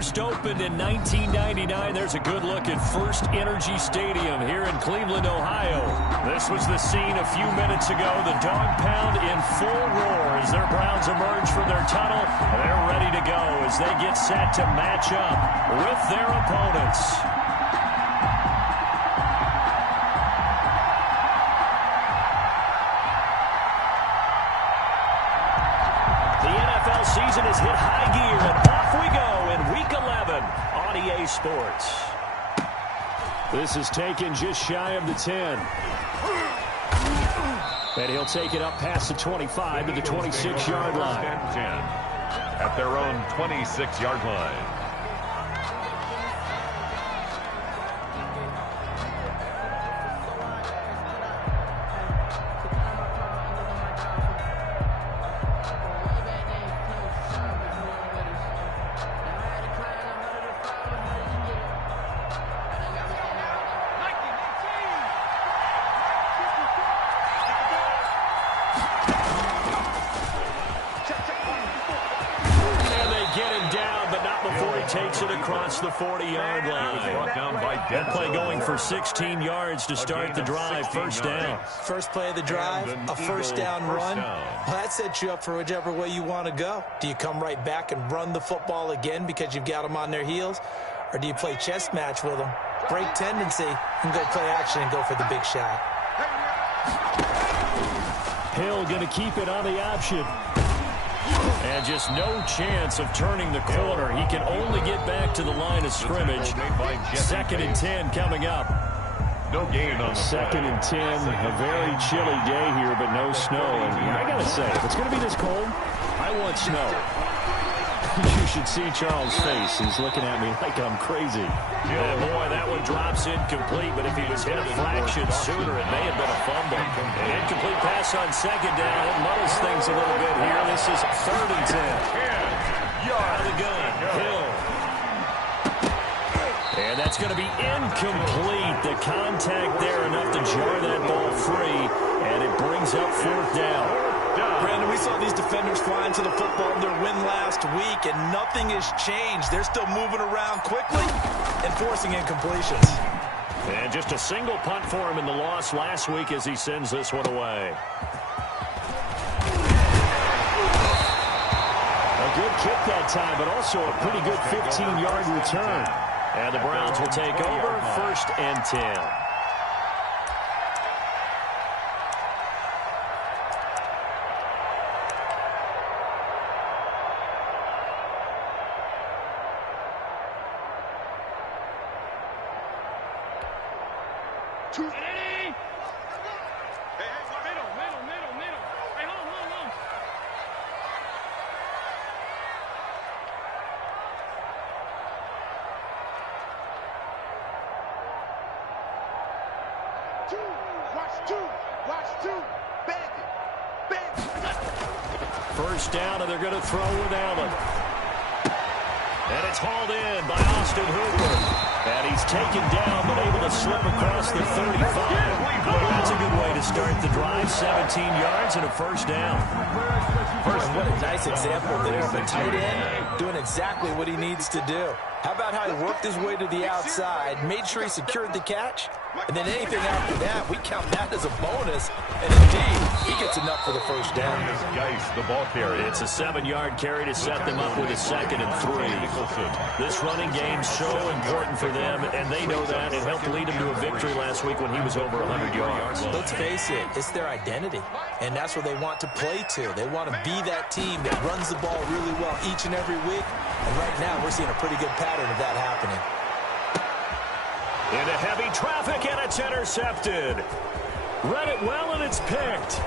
first opened in 1999. There's a good look at First Energy Stadium here in Cleveland, Ohio. This was the scene a few minutes ago. The dog pound in full roar as their Browns emerge from their tunnel. They're ready to go as they get set to match up with their opponents. Season has hit high gear, and off we go in Week 11 on EA Sports. This is taken just shy of the 10. And he'll take it up past the 25 to the 26-yard line. At their own 26-yard line. Takes it across the 40-yard line. That play going for 16 yards to start the drive. First down. First play of the drive, a first down run. Well, that sets you up for whichever way you want to go. Do you come right back and run the football again because you've got them on their heels? Or do you play chess match with them, break tendency, and go play action and go for the big shot? Hill going to keep it on the option. And just no chance of turning the corner. He can only get back to the line of scrimmage. Second and 10 coming up. No gain on the second and 10. A very chilly day here, but no snow. And I got to say, if it's going to be this cold, I want snow. You should see Charles' face. He's looking at me like I'm crazy. Oh, boy, that one drops incomplete, but if he was hit a fraction sooner, it may have been a fumble. An incomplete pass on second down. It muddles things a little bit here. This is third and 10. Out of the gun, Hill. And that's going to be incomplete. The contact there enough to jar that ball free, and it brings up fourth down. Brandon, we saw these defenders flying to the football in their win last week, and nothing has changed. They're still moving around quickly and forcing incompletions. And just a single punt for him in the loss last week as he sends this one away. A good kick that time, but also a pretty good 15-yard return. And the Browns will take over, first and 10. First down, and they're going to throw with Allen. And it's hauled in by Austin Hooper. And he's taken down, but able to slip across the 35. That's a good way to start the drive. 17 yards and a first down. What a nice example there of a tight end doing exactly what he needs to do. How about how he worked his way to the outside, made sure he secured the catch, and then anything after that, we count that as a bonus. And indeed, he gets enough for the first down. The ball carry. It's a 7-yard carry to set them up with a 2nd and 3. This running game's so important for them, and they know that. It helped lead him to a victory last week when he was over 100 yards. Let's face it, it's their identity, and that's what they want to play to. They want to be that team that runs the ball really well each and every week, and right now we're seeing a pretty good pattern of that happening. Into heavy traffic, and it's intercepted. Read it well, and it's picked.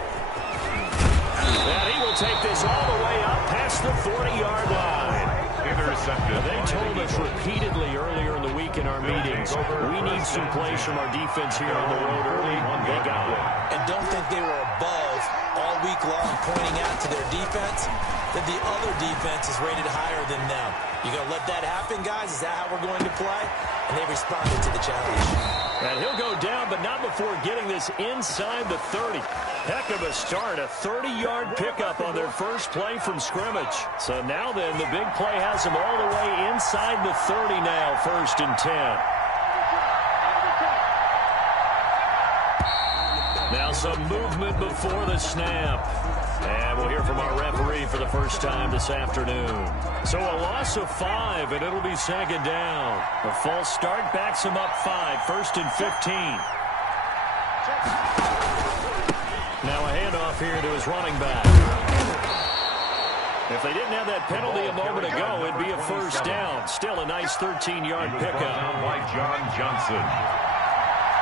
And he will take this all the way up past the 40-yard line. Intercepted. They told us repeatedly earlier in the week in our meetings, we need some plays from our defense here on the road early. They got it. And don't think they were above all week long pointing out to their defense that the other defense is rated higher than them. You going to let that happen, guys? Is that how we're going to play? And and they responded to the challenge. And he'll go down, but not before getting this inside the 30. Heck of a start, a 30-yard pickup on their first play from scrimmage. So now then, the big play has them all the way inside the 30 now, 1st and 10. Now some movement before the snap. And we'll hear from our referee for the first time this afternoon. So a loss of 5, and it'll be 2nd down. A false start backs him up 5, 1st and 15. Now a handoff here to his running back. If they didn't have that penalty a moment ago, it'd be a 1st down. Still a nice 13-yard pickup. By John Johnson.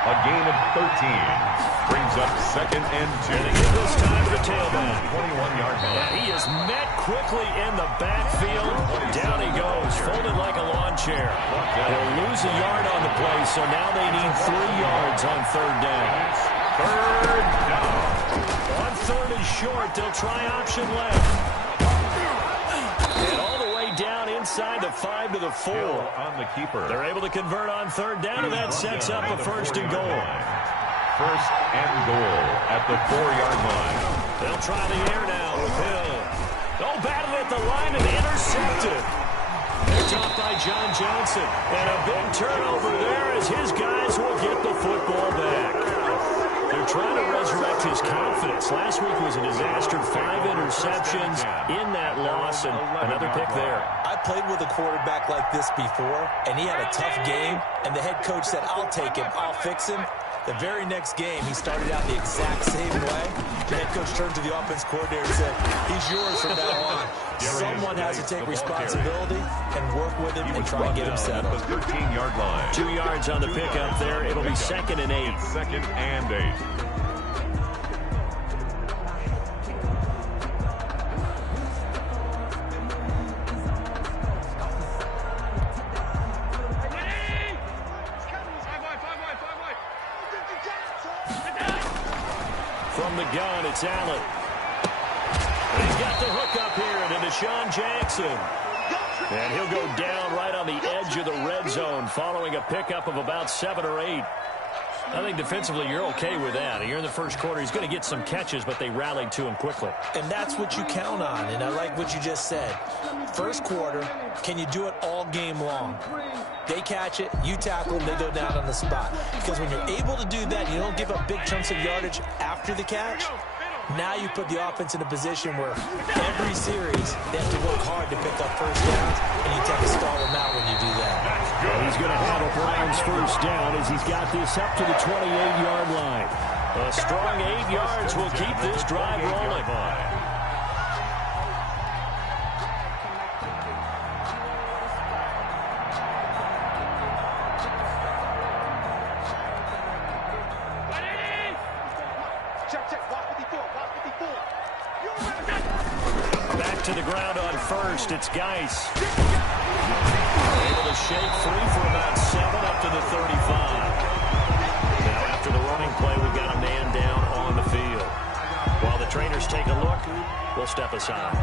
A gain of 13. Brings up 2nd and 2. And again this time to the tailback. 21-yard line. And he is met quickly in the backfield. Down he goes, folded like a lawn chair. They'll lose a yard on the play, so now they need 3 yards on 3rd down. 3rd down. On 3rd and short, they'll try option left. And all the way down inside the 5 to the 4. On the keeper. They're able to convert on 3rd down, and that sets up a 1st and goal. 1st and goal at the 4-yard line. They'll try the air now with Hill. Oh, batted at the line and intercepted. Picked off by John Johnson. And a big turnover there as his guys will get the football back. They're trying to resurrect his confidence. Last week was a disaster. 5 interceptions in that loss, and another pick there. I played with a quarterback like this before, and he had a tough game, and the head coach said, I'll take him, I'll fix him. The very next game, he started out the exact same way. The head coach turned to the offense coordinator and said, he's yours from now on. Someone has to take responsibility and work with him and try and get him settled. 13-yard line. 2 yards on the pickup there. It'll be 2nd and 8. 2nd and 8. From the gun, it's Allen. And he's got the hook up here to Deshaun Jackson. And he'll go down right on the edge of the red zone following a pickup of about 7 or 8. I think defensively you're okay with that. Here in the first quarter, he's going to get some catches, but they rallied to him quickly. And that's what you count on, and I like what you just said. First quarter, can you do it all game long? They catch it, you tackle them, they go down on the spot. Because when you're able to do that, you don't give up big chunks of yardage after the catch. Now you put the offense in a position where every series they have to work hard to pick up 1st downs, and you tend to stall them out when you do that. Well, he's going to have a Browns 1st down as he's got this up to the 28-yard line. A strong 8 yards will keep this drive rolling. Back to the ground on 1st. It's Geis. Able to shake free for about 7 up to the 35. Now after the running play, we've got a man down on the field. While the trainers take a look, we'll step aside.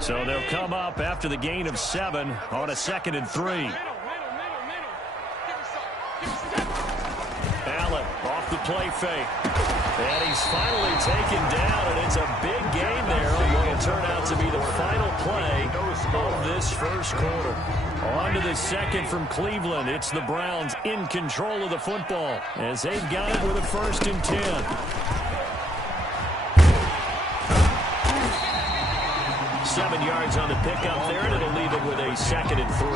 So they'll come up after the gain of 7 on a 2nd and 3. Allen off the play fake. And he's finally taken down, and it's a big gain there on what will turn out to be the final play of this first quarter. On to the 2nd from Cleveland. It's the Browns in control of the football as they've got it with a 1st and 10. 7 yards on the pickup there, and it'll leave it with a 2nd and 3.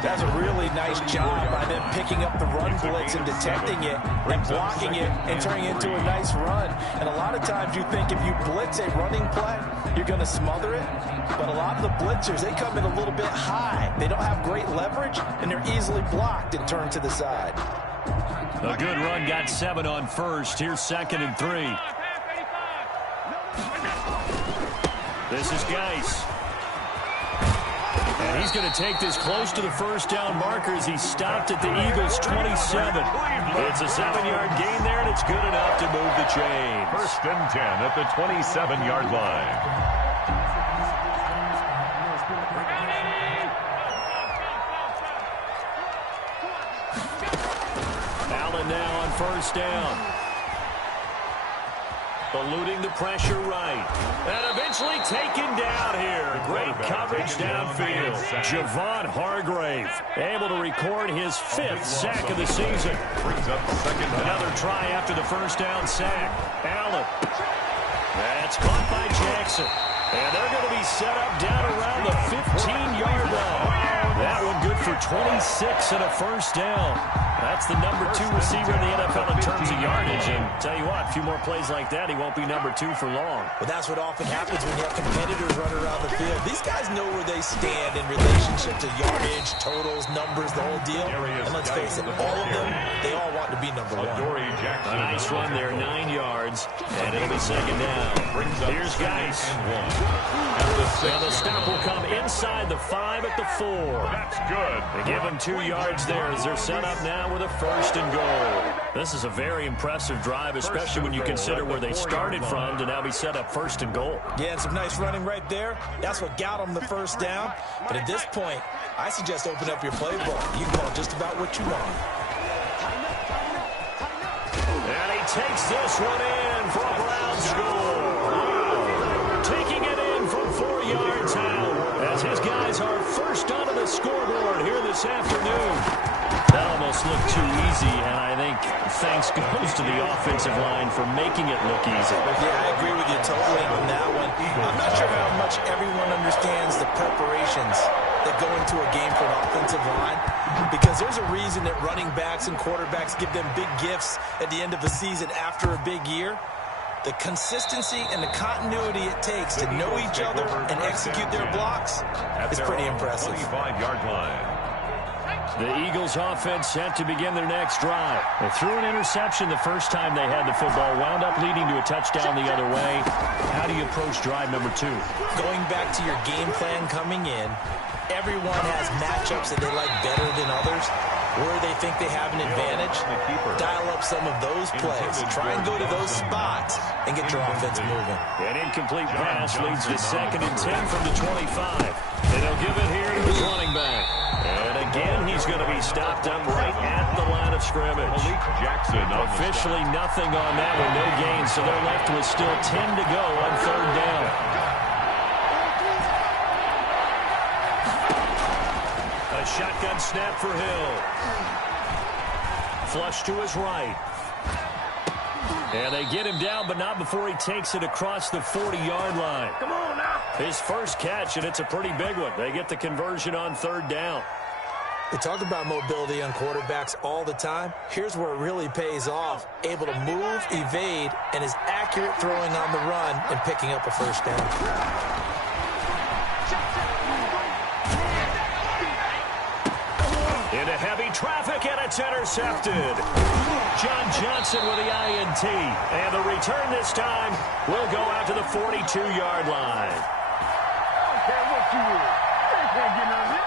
That's a really nice job by them picking up the run blitz and detecting it and blocking it and turning it into a nice run. And a lot of times you think if you blitz a running play, you're going to smother it. But a lot of the blitzers, they come in a little bit high. They don't have great leverage, and they're easily blocked and turned to the side. A good run, got 7 on 1st. Here's 2nd and 3. This is Geis. And he's going to take this close to the first down marker as he stopped at the Eagles' 27. It's a 7-yard gain there, and it's good enough to move the chains. 1st and 10 at the 27-yard line. Allen now on 1st down. Eluding the pressure right. And eventually taken down here. Great coverage downfield. Javon Hargrave able to record his 5th sack of the season. Brings up 2nd down. Another try after the first down sack. Allen. That's caught by Jackson. And they're going to be set up down around the 15-yard line. That one good for 26 and a first down. That's the number 2 receiver in the NFL in terms of yardage. And tell you what, a few more plays like that, he won't be number 2 for long. Well, that's what often happens when you have competitors running around the field. These guys know where they stand in relationship to yardage, totals, numbers, the whole deal. And let's face it, all of them, they all want to be number 1. A nice run there, 9 yards, and it'll be 2nd down. Here's Geis. Now the stop will come inside the 5 at the 4. That's good. They give him 2 yards there as they're set up now with a 1st and goal. This is a very impressive drive, especially when you consider where they started from to now be set up 1st and goal. Yeah, and some nice running right there. That's what got them the first down. But at this point, I suggest open up your playbook. You can call just about what you want. And he takes this one in for a Brown score. Taking it in from 4 yards out as his guys are first onto the scoreboard here this afternoon. That almost looked too easy, and I think thanks goes to the offensive line for making it look easy. Yeah, I agree with you totally on that one. I'm not sure how much everyone understands the preparations that go into a game for an offensive line, because there's a reason that running backs and quarterbacks give them big gifts at the end of the season after a big year. The consistency and the continuity it takes to know each other and execute their blocks is pretty impressive. 25-yard line. The Eagles offense set to begin their next drive. They threw an interception the first time they had the football, wound up leading to a touchdown the other way. How do you approach drive number 2? Going back to your game plan coming in, everyone has matchups that they like better than others, where they think they have an advantage. Dial up some of those plays. Try and go to those spots and get your offense moving. An incomplete pass leads to 2nd and 10 from the 25. And they'll give it here to his running back. And again, he's going to be stopped up right at the line of scrimmage. Jackson officially nothing on that one, no gain, so they're left with still 10 to go on 3rd down. A shotgun snap for Hill. Flush to his right. And they get him down, but not before he takes it across the 40-yard line. Come on now. His first catch, and it's a pretty big one. They get the conversion on 3rd down. We talk about mobility on quarterbacks all the time. Here's where it really pays off. Able to move, evade, and is accurate throwing on the run and picking up a first down. Into heavy traffic, and it's intercepted. John Johnson with the INT. And the return this time will go out to the 42-yard line. I don't care what you is. You can't get none of this.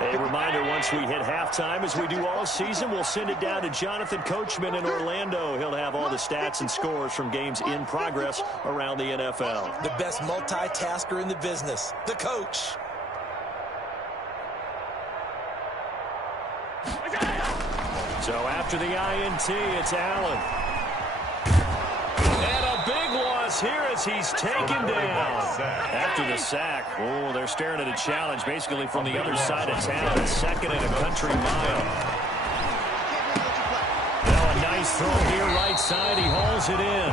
A reminder, once we hit halftime, as we do all season, we'll send it down to Jonathan Coachman in Orlando. He'll have all the stats and scores from games in progress around the NFL. The best multitasker in the business, the coach. So after the INT, it's Allen. And a big loss here as he's taken down. After the sack, oh, they're staring at a challenge basically from the other side of town. 2nd and a country mile. Now a nice throw here right side. He hauls it in.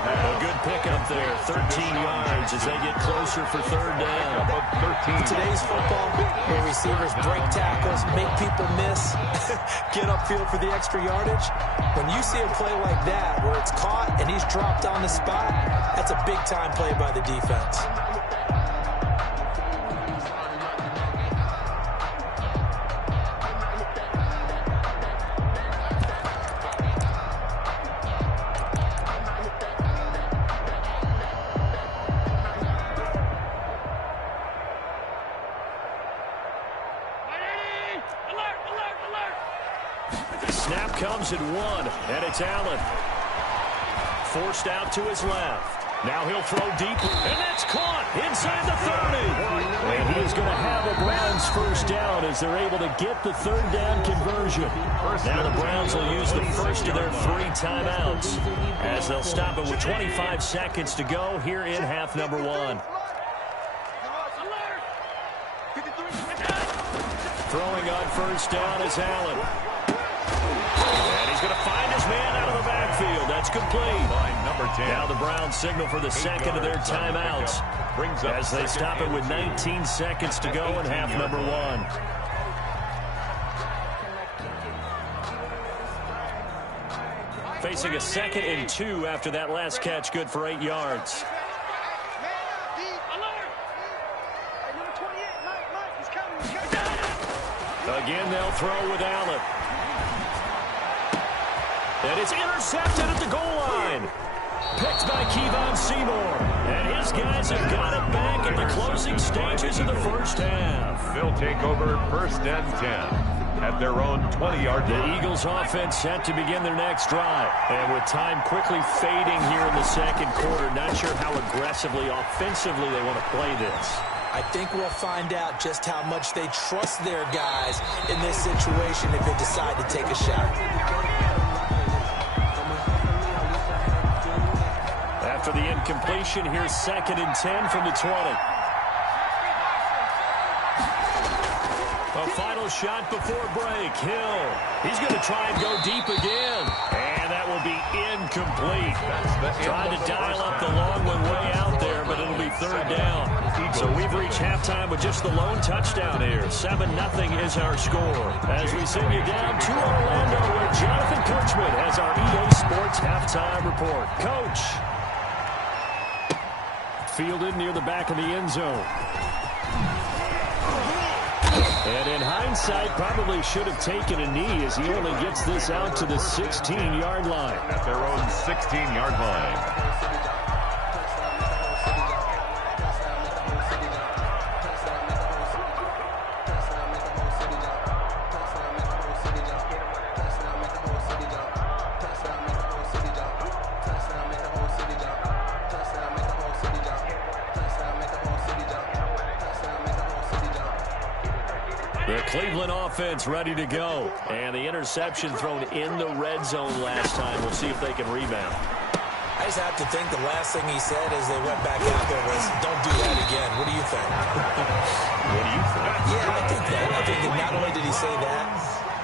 A good pickup there. 13 yards as they get closer for 3rd down. In today's football, where receivers break tackles, make people miss, get upfield for the extra yardage, when you see a play like that where it's caught and he's dropped on the spot, that's a big-time play by the defense. Snap comes at 1, and it's Allen. Forced out to his left. Now he'll throw deep, and that's caught inside the 30. And he is going to have a Browns first down as they're able to get the third down conversion. Now the Browns will use the first of their 3 timeouts as they'll stop it with 25 seconds to go here in half number 1. Throwing on first down is Allen. And he's going to find his man out of the backfield. That's complete. Now the Browns signal for the second of their timeouts as they stop it with 19 seconds to go in half number 1. Facing a 2nd and 2 after that last catch, good for 8 yards. Again, they'll throw with Allen. And it's intercepted at the goal line. Picked by Kevon Seymour. And his guys have got it back in the closing stages of the first half. They'll take over 1st and 10 at their own 20-yard line. The Eagles offense set to begin their next drive. And with time quickly fading here in the second quarter, not sure how aggressively, offensively they want to play this. I think we'll find out just how much they trust their guys in this situation if they decide to take a shot. After the incompletion, here's 2nd and 10 from the 20. A final shot before break. Hill. He's going to try and go deep again. And that will be incomplete. Trying to dial up the long one way out there, but it'll be 3rd down. So we've reached halftime with just the lone touchdown here. 7-0 is our score. As we send you down to Orlando, where Jonathan Coachman has our EA Sports halftime report. Coach. Fielded near the back of the end zone. And in hindsight, probably should have taken a knee as he only gets this out to the 16-yard line. At their own 16-yard line. The Cleveland offense ready to go. And the interception thrown in the red zone last time. We'll see if they can rebound. I just have to think the last thing he said as they went back out there was, don't do that again. What do you think? What do you think? Yeah, I think that. I think that not only did he say that,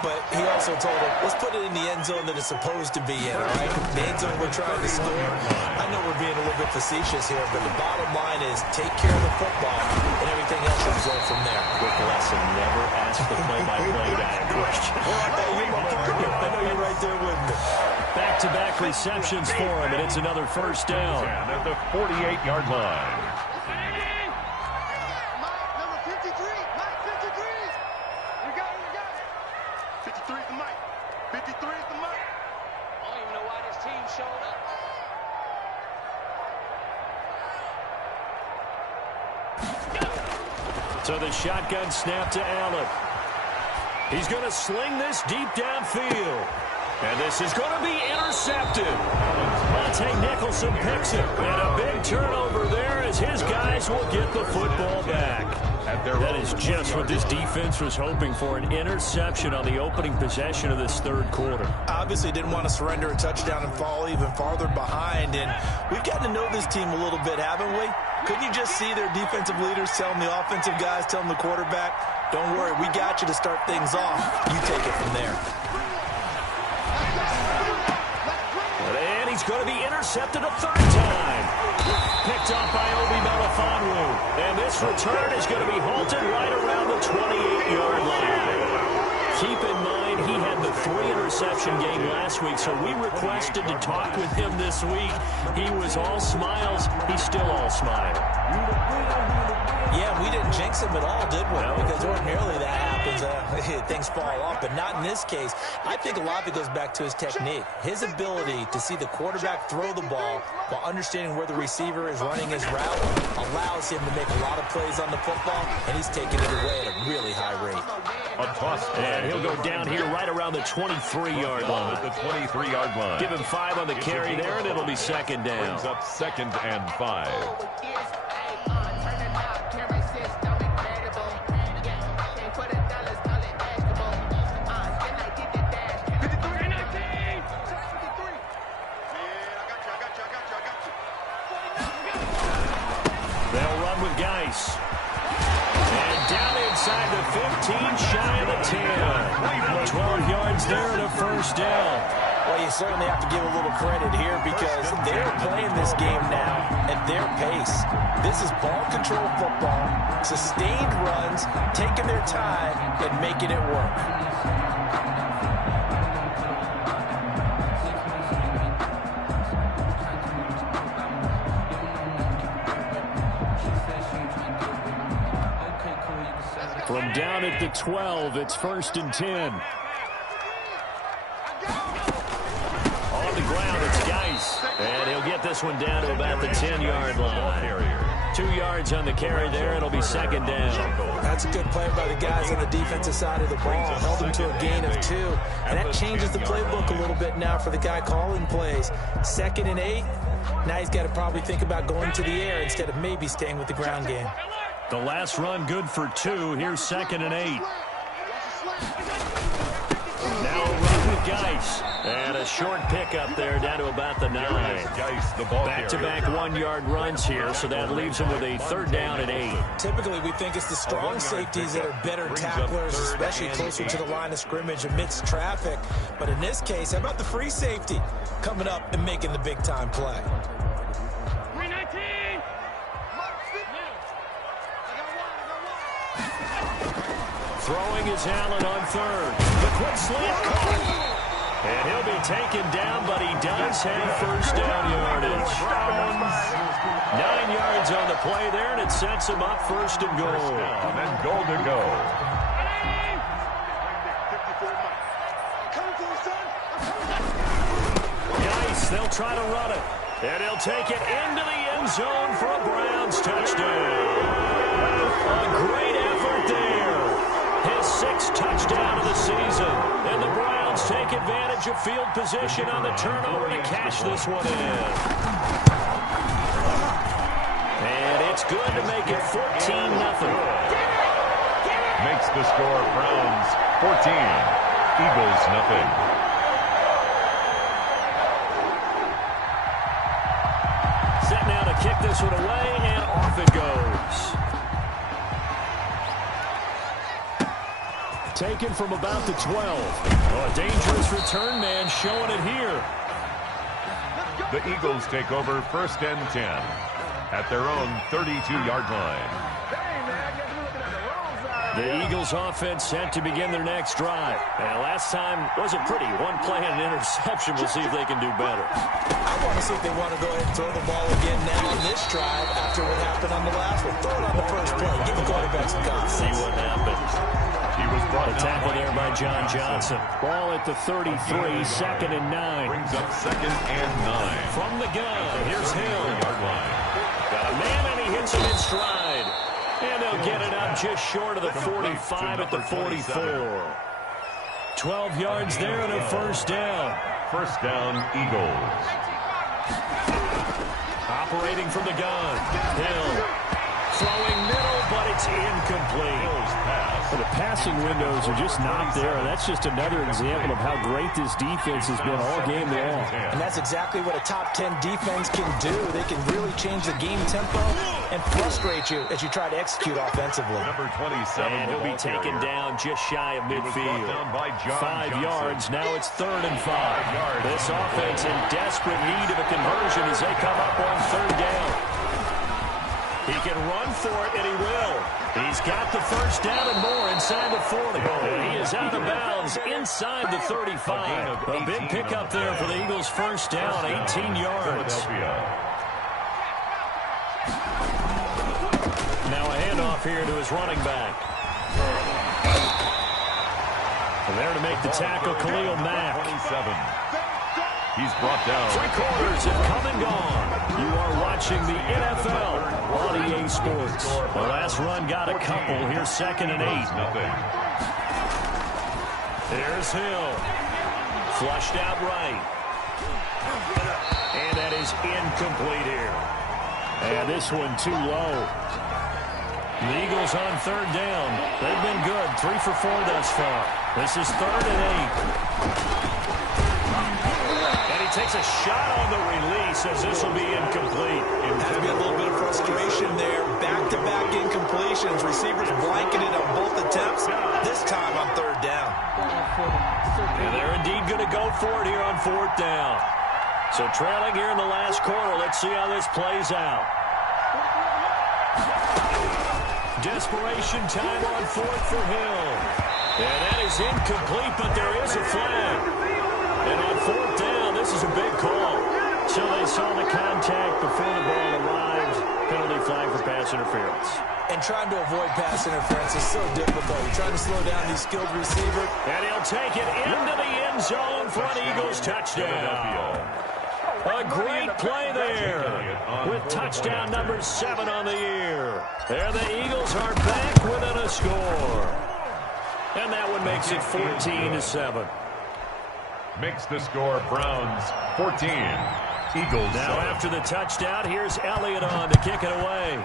but he also told him, let's put it in the end zone that it's supposed to be in, all right? The end zone we're trying to score. I know we're being a little bit facetious here, but the bottom line is take care of the football, and everything else will result from there. Quick lesson, never ask the play-by-play guy a question. Hey, you're my partner. I know you're right there with me. Back-to-back receptions for him, and it's another first down. At the 48-yard line. Number 53, Mike 53. We got it. 53 is the mic. 53 is the mic. I don't even know why this team showed up. So the shotgun snap to Allen. He's going to sling this deep downfield. And this is going to be intercepted. Monte Nicholson picks it. And a big turnover there as his guys will get the football back. That is just what this defense was hoping for, an interception on the opening possession of this third quarter. Obviously didn't want to surrender a touchdown and fall even farther behind. And we've gotten to know this team a little bit, haven't we? Couldn't you just see their defensive leaders telling the offensive guys, telling the quarterback, don't worry, we got you to start things off. You take it from there. And he's going to be intercepted a 3rd time. Picked off by Obi Melifonwu. And this return is going to be halted right around the 28-yard line. Keep in mind, he had the 3-interception game last week, so we requested to talk with him this week. He was all smiles. He's still all smile. Yeah, we didn't jinx him at all, did we? No. Because ordinarily that happens. Things fall off, but not in this case. I think a lot of it goes back to his technique. His ability to see the quarterback throw the ball while understanding where the receiver is running his route allows him to make a lot of plays on the football, and he's taking it away at a really high rate. A cost play. And he'll go down here right around the 23-yard line. At the 23-yard line. Give him 5 on the carry there, and it'll be second down. Brings up 2nd and 5. They'll run with Geis. And down inside the 15, shy of the 10. 12 yards there and a first down. Well, you certainly have to give a little credit here because they're playing this game now at their pace. This is ball control football, sustained runs, taking their time and making it work. From down at the 12, it's 1st and 10. On the ground, it's Geis. And he'll get this one down to about the 10-yard line. 2 yards on the carry there. It'll be second down. That's a good play by the guys on the defensive side of the ball. Held them to a gain of 2. And that changes the playbook a little bit now for the guy calling plays. 2nd and 8. Now he's got to probably think about going to the air instead of maybe staying with the ground game. The last run good for 2. Here's 2nd and 8. Now a run with Geis. And a short pickup there down to about the 9. Back-to-back 1-yard runs here, so that leaves him with a 3rd down and 8. Typically, we think it's the strong safeties that are better tacklers, especially closer to the line of scrimmage amidst traffic. But in this case, how about the free safety coming up and making the big-time play? Throwing is Allen on 3rd. The quick slant caught. And he'll be taken down, but he does have first down yardage. 9 yards on the play there, and it sets him up 1st and goal. And then goal to go. Geis, they'll try to run it. And he'll take it into the end zone for a Browns touchdown. A great effort there. His 6th touchdown of the season. And the Browns take advantage of field position on the turnover to cash this one in. And it's good to make it 14-0. Makes the score Browns 14, Eagles nothing. Set now to kick this one away, and off it goes. Taken from about the 12. Oh, a dangerous return man showing it here. The Eagles take over 1st and 10 at their own 32-yard line. The Eagles offense set to begin their next drive. And last time wasn't pretty. One play and an interception. We'll see if they can do better. I want to see if they want to go ahead and throw the ball again now on this drive after what happened on the last one. Throw it on the first play. Give the quarterback some confidence. See what happens. He was brought a tackle there by John Johnson. Ball at the 33, 2nd and 9. Brings up 2nd and 9. From the gun, here's Hill. Got a man and he hits him in stride. And they'll get it up just short of the 45 at the 44. 12 yards there and a first down. First down, Eagles. Operating from the gun. Hill throwing middle, but it's incomplete. The passing windows are just not there. That's just another example of how great this defense has been all game long. And that's exactly what a top 10 defense can do. They can really change the game tempo and frustrate you as you try to execute offensively. Number 27. And he'll be taken down just shy of midfield. 5 yards. Now it's 3rd and 5. This offense in desperate need of a conversion as they come up on 3rd down. He can run for it, and he will. He's got the first down and more inside the 40. And he is out of bounds inside the 35. A big pickup there for the Eagles' first down, 18 yards. Now a handoff here to his running back. And there to make the tackle, Khalil Mack. 27. He's brought down. 3 quarters have come and gone. You are watching the NFL on EA Sports. The last run got a couple. Here's 2nd and 8. There's Hill. Flushed out right. And that is incomplete here. And this one too low. The Eagles on third down. They've been good. 3 for 4 thus far. This is 3rd and 8. And he takes a shot on the release as this will be incomplete. Has to be a little bit of frustration there. Back-to-back incompletions. Receivers blanketed on both attempts. This time on 3rd down. And they're indeed going to go for it here on 4th down. So trailing here in the last quarter. Let's see how this plays out. Desperation time on 4th for Hill. And that is incomplete, but there is a flag. And on 4th down, this is a big call. So they saw the contact before the ball arrived. Penalty flag for pass interference. And trying to avoid pass interference is so difficult. You're trying to slow down these skilled receivers. And he'll take it into the end zone for an Eagles touchdown. A great play there with touchdown number 7 on the year. There the Eagles are back within a score. And that one makes it 14-7. Makes the score Browns 14. Eagles now 7. After the touchdown, here's Elliott on to kick it away.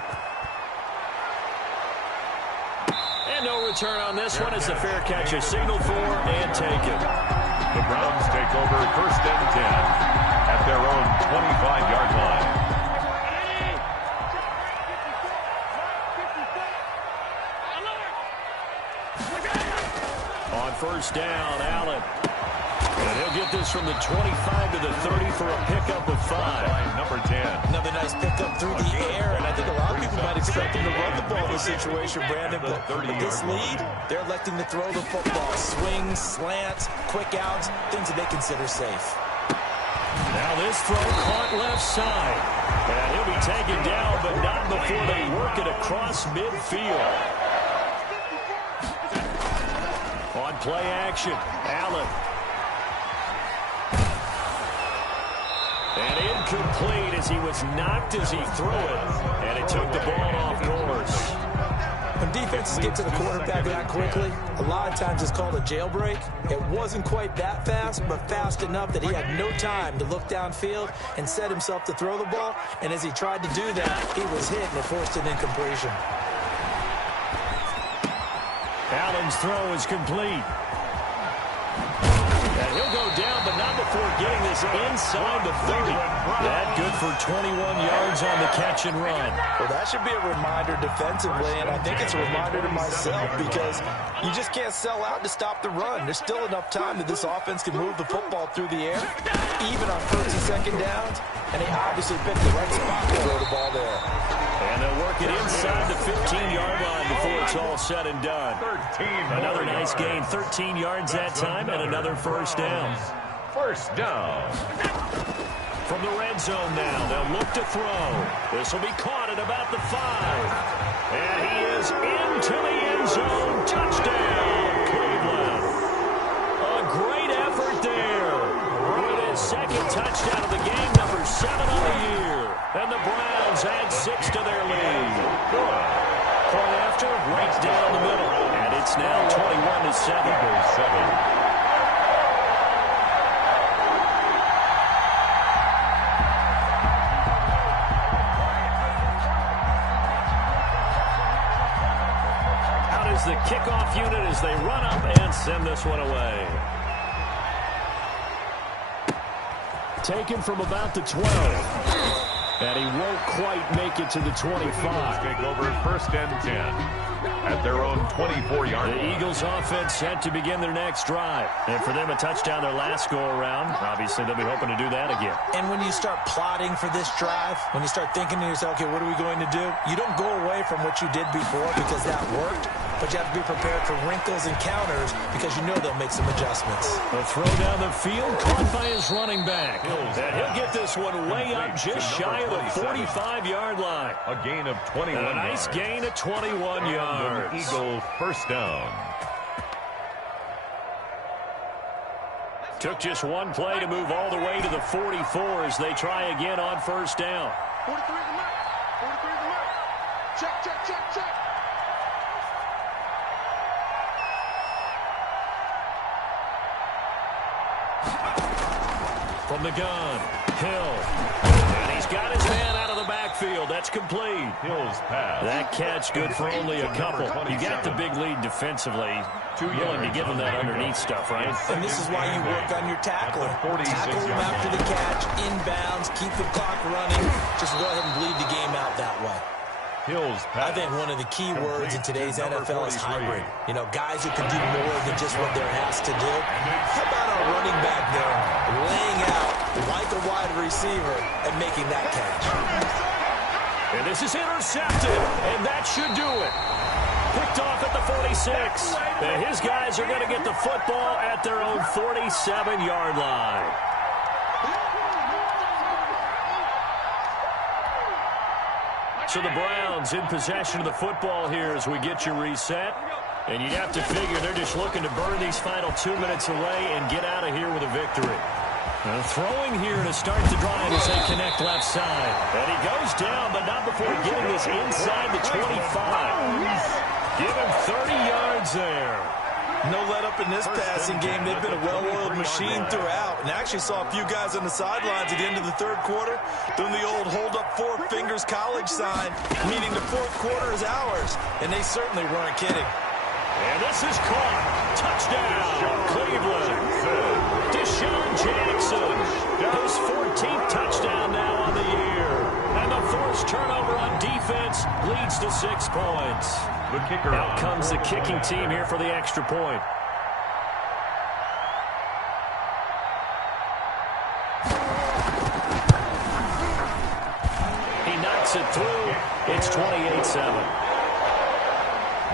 And no return on this one as the fair catch is signaled for and taken. The Browns take over 1st and 10 at their own 25-yard line. On 1st down, Allen. And he'll get this from the 25 to the 30 for a pickup of 5. Number 10. Another nice pickup through the air, and I think a lot of people might expect him to run the ball in this situation, Brandon. But with this lead, they're electing to throw the football. Swings, slants, quick outs, things that they consider safe. Now this throw caught left side. And he'll be taken down, but not before they work it across midfield. On play action, Allen. And incomplete as he was knocked as he threw it. And it took the ball off course. When defenses get to the quarterback that quickly, a lot of times it's called a jailbreak. It wasn't quite that fast, but fast enough that he had no time to look downfield and set himself to throw the ball. And as he tried to do that, he was hit and it forced an incompletion. Allen's throw is complete. And he'll go down, but not before getting this inside the 30. That good for 21 yards on the catch and run. Well, that should be a reminder defensively, and I think it's a reminder to myself because you just can't sell out to stop the run. There's still enough time that this offense can move the football through the air, even on 1st and 2nd downs, and they obviously picked the right spot to throw the ball there. And they'll work it inside the 15-yard line before it's all said and done. Another nice gain, 13 yards that time, and another 1st down. 1st down. From the red zone now, they'll look to throw. This will be caught at about the 5. And he is into the end zone. Touchdown, Cleveland. A great effort there. With his 2nd touchdown of the game, number 7 on the year. And the Browns add 6 to their lead. Point after, right down the middle. And it's now 21-7. Out is the kickoff unit as they run up and send this one away. Taken from about the 12. And he won't quite make it to the 25. Take over 1st and 10 at their own 24-yard line. The Eagles offense set to begin their next drive. And for them, a touchdown their last go-around. Obviously, they'll be hoping to do that again. And when you start plotting for this drive, when you start thinking to yourself, okay, what are we going to do? You don't go away from what you did before because that worked. But you have to be prepared for wrinkles and counters because you know they'll make some adjustments. A throw down the field caught by his running back. And he'll get this one way up just shy of the 45-yard line. A gain of 21 and a nice yards. gain of 21 yards. Eagle 1st down. Took just one play to move all the way to the 44 as they try again on 1st down. 43 is the mark. 43 is the mark. Check, check, check, check. From the gun, Hill. And he's got his man out of the backfield. That's complete. Hill's pass. That catch good for only a couple. You got the big lead defensively. Willing to give him that underneath stuff, right? And this is why you work on your tackling. Tackle him after the catch, inbounds, keep the clock running. Just go ahead and bleed the game out that way. Hill's pass. I think one of the key words in today's NFL is hybrid. You know, guys who can do more than just what they're asked to do. How about our running back there laying out like a wide receiver and making that catch? And this is intercepted, and that should do it. Picked off at the 46. And his guys are going to get the football at their own 47-yard line. So the Browns in possession of the football here as we get you reset. And you'd have to figure they're just looking to burn these final 2 minutes away and get out of here with a victory. Throwing here to start the drive as they connect left side. And he goes down, but not before getting this inside the 25. Give him 30 yards there. No let up in this passing game. They've been a well-oiled machine throughout. And actually saw a few guys on the sidelines at the end of the third quarter doing the old hold up four fingers college sign, meaning the fourth quarter is ours. And they certainly weren't kidding. And this is caught. Touchdown, Cleveland. Deshaun Jackson. His 14th touchdown now on the year. And the forced turnover on defense leads to 6 points. The kicker. Out comes the kicking team here for the extra point. He knocks it through. It's 28-7.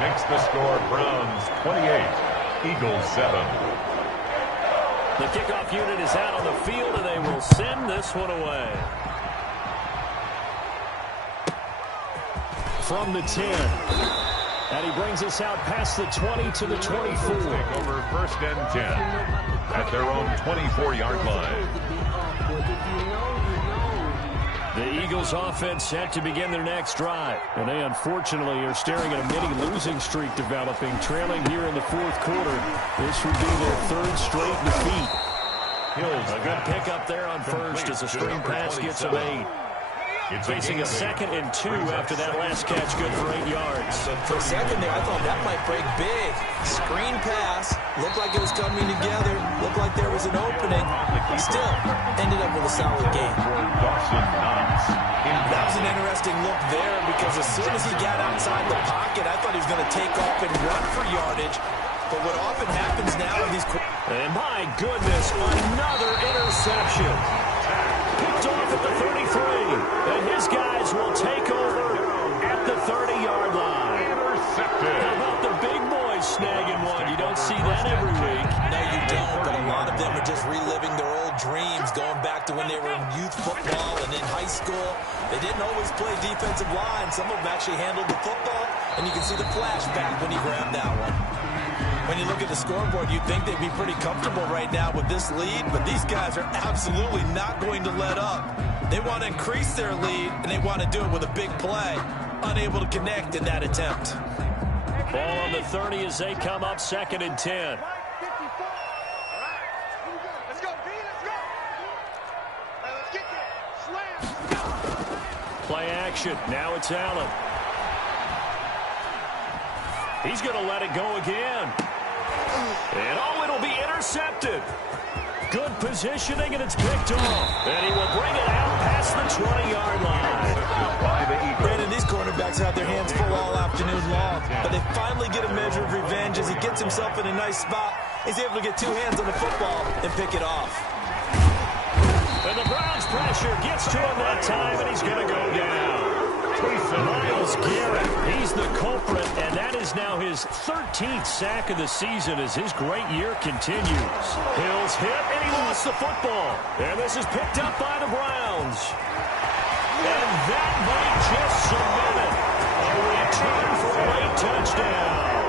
Makes the score Browns 28, Eagles 7. The kickoff unit is out on the field, and they will send this one away. From the 10. And he brings us out past the 20 to the 24. Take over first and 10 at their own 24-yard line. The Eagles offense set to begin their next drive. And they unfortunately are staring at a mini losing streak developing, trailing here in the fourth quarter. This would be their third straight defeat. A good pickup there on first as a screen pass gets him 8. Facing a 2nd and 2 after that last catch, good for 8 yards. For a second there, I thought that might break big. Screen pass, looked like it was coming together, looked like there was an opening. Still, ended up with a solid game. That was an interesting look there because as soon as he got outside the pocket, I thought he was going to take off and run for yardage. But what often happens now in these... And my goodness, another interception. Picked off at the 33, and his guys will take over at the 30-yard line. Intercepted. How about the big boys snagging one? You don't see that every week. No, you don't, but a lot of them are just reliving their old dreams, going back to when they were in youth football and in high school. They didn't always play defensive line. Some of them actually handled the football, and you can see the flashback when he grabbed that one. When you look at the scoreboard, you'd think they'd be pretty comfortable right now with this lead, but these guys are absolutely not going to let up. They want to increase their lead, and they want to do it with a big play. Unable to connect in that attempt. Ball on the 30 as they come up 2nd and 10. Let's go, B, let's go. Let's get there. Slam. Play action. Now it's Allen. He's going to let it go again. And oh, it'll be intercepted. Good positioning, and it's picked off. And he will bring it out past the 20-yard line. Brandon, these cornerbacks have their hands full all afternoon long, but they finally get a measure of revenge as he gets himself in a nice spot. He's able to get 2 hands on the football and pick it off. And the Browns pressure gets to him that time, and he's going to go down. Myles Garrett, he's the culprit, and that is now his 13th sack of the season as his great year continues. Hill's hit, and he lost the football. And this is picked up by the Browns. And that might just cement it. A return for a late touchdown.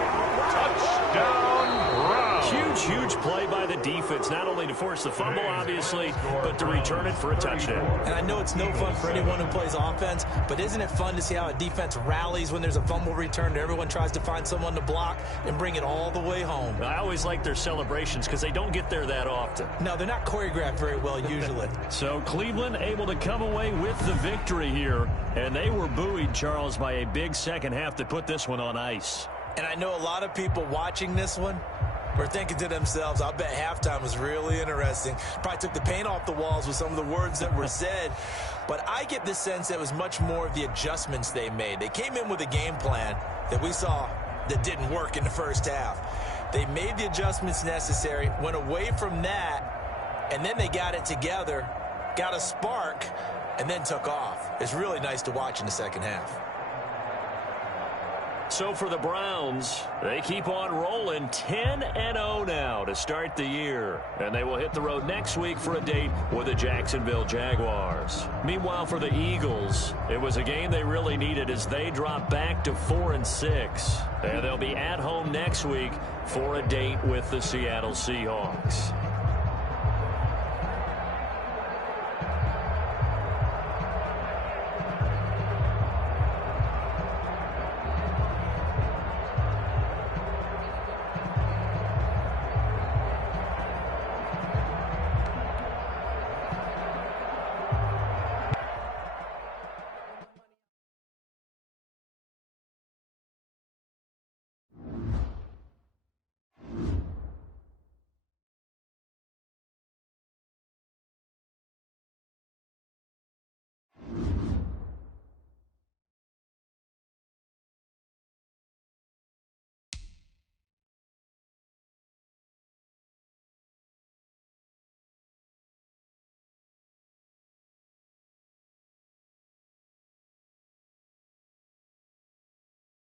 Touchdown, Browns. Huge play by the good defense, not only to force the fumble, obviously, but to return it for a touchdown. And I know it's no fun for anyone who plays offense, but isn't it fun to see how a defense rallies when there's a fumble return and everyone tries to find someone to block and bring it all the way home? I always like their celebrations because they don't get there that often. No, they're not choreographed very well usually. So Cleveland able to come away with the victory here, and they were buoyed, Charles, by a big second half to put this one on ice. And I know a lot of people watching this one were thinking to themselves, I'll bet halftime was really interesting. Probably took the paint off the walls with some of the words that were said. But I get the sense that it was much more of the adjustments they made. They came in with a game plan that we saw that didn't work in the first half. They made the adjustments necessary, went away from that, and then they got it together, got a spark, and then took off. It's really nice to watch in the second half. So for the Browns, they keep on rolling 10-0 now to start the year. And they will hit the road next week for a date with the Jacksonville Jaguars. Meanwhile, for the Eagles, it was a game they really needed as they drop back to 4-6. And they'll be at home next week for a date with the Seattle Seahawks.